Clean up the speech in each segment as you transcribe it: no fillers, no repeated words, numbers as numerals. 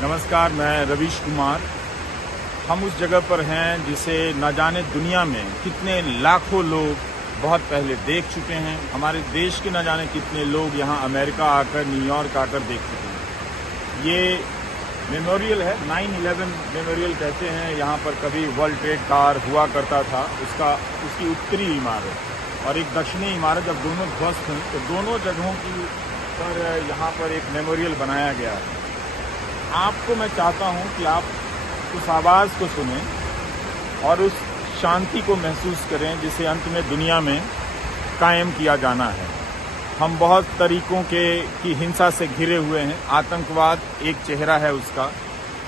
नमस्कार, मैं रवीश कुमार। हम उस जगह पर हैं जिसे न जाने दुनिया में कितने लाखों लोग बहुत पहले देख चुके हैं। हमारे देश के न जाने कितने लोग यहाँ अमेरिका आकर, न्यूयॉर्क आकर देख चुके हैं। ये मेमोरियल है, 9/11 मेमोरियल कहते हैं। यहाँ पर कभी वर्ल्ड ट्रेड टावर हुआ करता था, उसकी उत्तरी इमारत और एक दक्षिणी इमारत जब दोनों ध्वस्त हुई तो दोनों जगहों की पर यहाँ पर एक मेमोरियल बनाया गया है। आपको मैं चाहता हूँ कि आप उस आवाज़ को सुनें और उस शांति को महसूस करें जिसे अंत में दुनिया में कायम किया जाना है। हम बहुत तरीकों की हिंसा से घिरे हुए हैं। आतंकवाद एक चेहरा है उसका,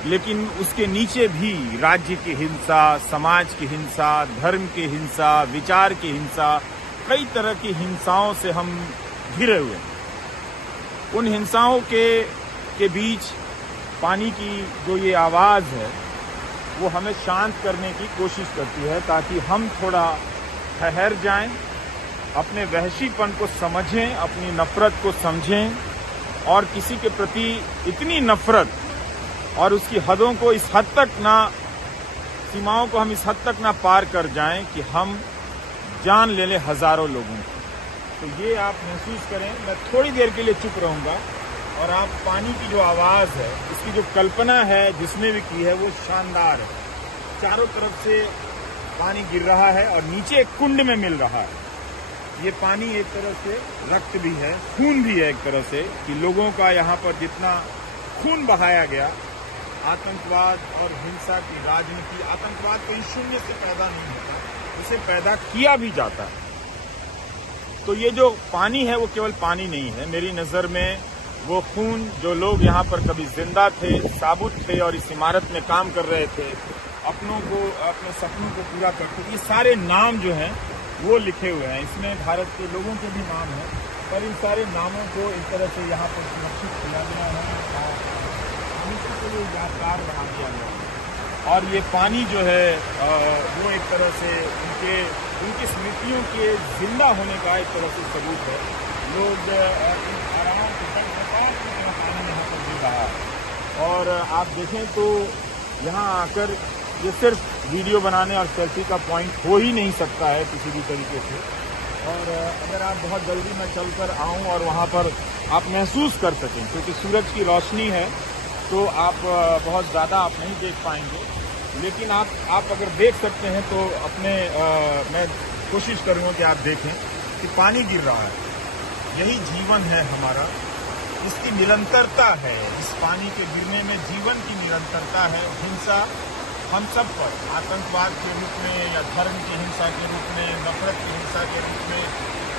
लेकिन उसके नीचे भी राज्य की हिंसा, समाज की हिंसा, धर्म की हिंसा, विचार की हिंसा, कई तरह की हिंसाओं से हम घिरे हुए हैं। उन हिंसाओं के बीच पानी की जो ये आवाज़ है वो हमें शांत करने की कोशिश करती है, ताकि हम थोड़ा ठहर जाएं, अपने वहशीपन को समझें, अपनी नफरत को समझें और किसी के प्रति इतनी नफरत और उसकी हदों को इस हद तक ना, सीमाओं को हम इस हद तक ना पार कर जाएं कि हम जान ले लें हजारों लोगों की। तो ये आप महसूस करें। मैं थोड़ी देर के लिए चुप रहूंगा और आप पानी की जो आवाज़ है, इसकी जो कल्पना है जिसने भी की है वो शानदार है। चारों तरफ से पानी गिर रहा है और नीचे एक कुंड में मिल रहा है। ये पानी एक तरह से रक्त भी है, खून भी है एक तरह से, कि लोगों का यहाँ पर जितना खून बहाया गया, आतंकवाद और हिंसा की राजनीति, आतंकवाद कहीं शून्य से पैदा नहीं होता, उसे पैदा किया भी जाता है। तो ये जो पानी है वो केवल पानी नहीं है। मेरी नज़र में वो खून, जो लोग यहाँ पर कभी जिंदा थे, साबुत थे और इस इमारत में काम कर रहे थे, अपने सपनों को पूरा करते थे, ये सारे नाम जो हैं वो लिखे हुए हैं। इसमें भारत के लोगों के भी नाम हैं, पर इन सारे नामों को इस तरह से यहाँ पर सुरक्षित किया गया है और हमेशा के लिए यादगार बना दिया गया है। और ये पानी जो है वो एक तरह से उनकी स्मृतियों के जिंदा होने का एक तरह से सबूत है। लोग आराम से पानी यहाँ पर गिर रहा है और आप देखें तो यहाँ आकर ये सिर्फ वीडियो बनाने और सेल्फी का पॉइंट हो ही नहीं सकता है किसी भी तरीके से। और अगर आप बहुत जल्दी मैं चलकर आऊँ और वहाँ पर आप महसूस कर सकें, क्योंकि सूरज की रोशनी है तो आप बहुत ज़्यादा आप नहीं देख पाएंगे, लेकिन आप अगर देख सकते हैं तो मैं कोशिश करूँगा कि आप देखें कि पानी गिर रहा है। यही जीवन है हमारा, इसकी निरंतरता है। इस पानी के गिरने में जीवन की निरंतरता है। हिंसा हम सब पर, आतंकवाद के रूप में या धर्म की हिंसा के रूप में, नफरत की हिंसा के रूप में,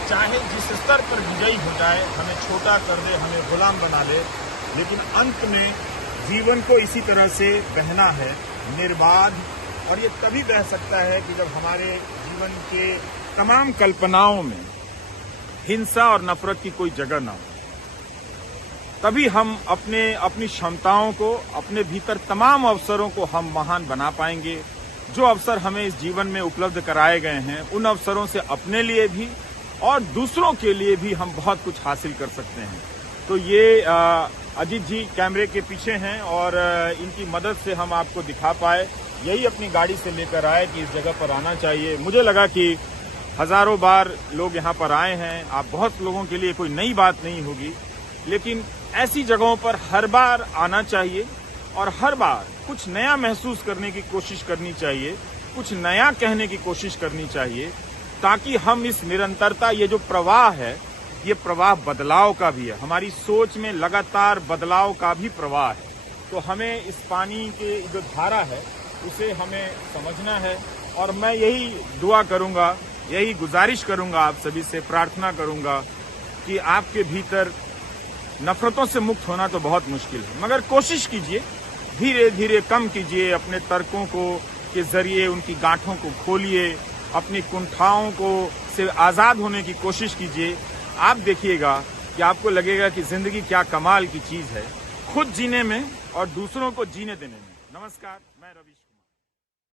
चाहे जिस स्तर पर विजयी हो जाए, हमें छोटा कर दे, हमें गुलाम बना ले, लेकिन अंत में जीवन को इसी तरह से बहना है, निर्बाध। और ये तभी बह सकता है कि जब हमारे जीवन के तमाम कल्पनाओं में हिंसा और नफरत की कोई जगह ना हो। तभी हम अपनी क्षमताओं को, अपने भीतर तमाम अवसरों को हम महान बना पाएंगे। जो अवसर हमें इस जीवन में उपलब्ध कराए गए हैं, उन अवसरों से अपने लिए भी और दूसरों के लिए भी हम बहुत कुछ हासिल कर सकते हैं। तो ये अजीत जी कैमरे के पीछे हैं और इनकी मदद से हम आपको दिखा पाए। यही अपनी गाड़ी से लेकर आए कि इस जगह पर आना चाहिए। मुझे लगा कि हजारों बार लोग यहाँ पर आए हैं, आप बहुत लोगों के लिए कोई नई बात नहीं होगी, लेकिन ऐसी जगहों पर हर बार आना चाहिए और हर बार कुछ नया महसूस करने की कोशिश करनी चाहिए, कुछ नया कहने की कोशिश करनी चाहिए, ताकि हम इस निरंतरता, ये जो प्रवाह है, ये प्रवाह बदलाव का भी है। हमारी सोच में लगातार बदलाव का भी प्रवाह है। तो हमें इस पानी के जो धारा है उसे हमें समझना है। और मैं यही दुआ करूंगा, यही गुजारिश करूंगा, आप सभी से प्रार्थना करूंगा कि आपके भीतर नफरतों से मुक्त होना तो बहुत मुश्किल है, मगर कोशिश कीजिए, धीरे धीरे कम कीजिए, अपने तर्कों के जरिए उनकी गांठों को खोलिए, अपनी कुंठाओं को से आज़ाद होने की कोशिश कीजिए। आप देखिएगा कि आपको लगेगा कि जिंदगी क्या कमाल की चीज़ है, खुद जीने में और दूसरों को जीने देने में। नमस्कार, मैं रवीश।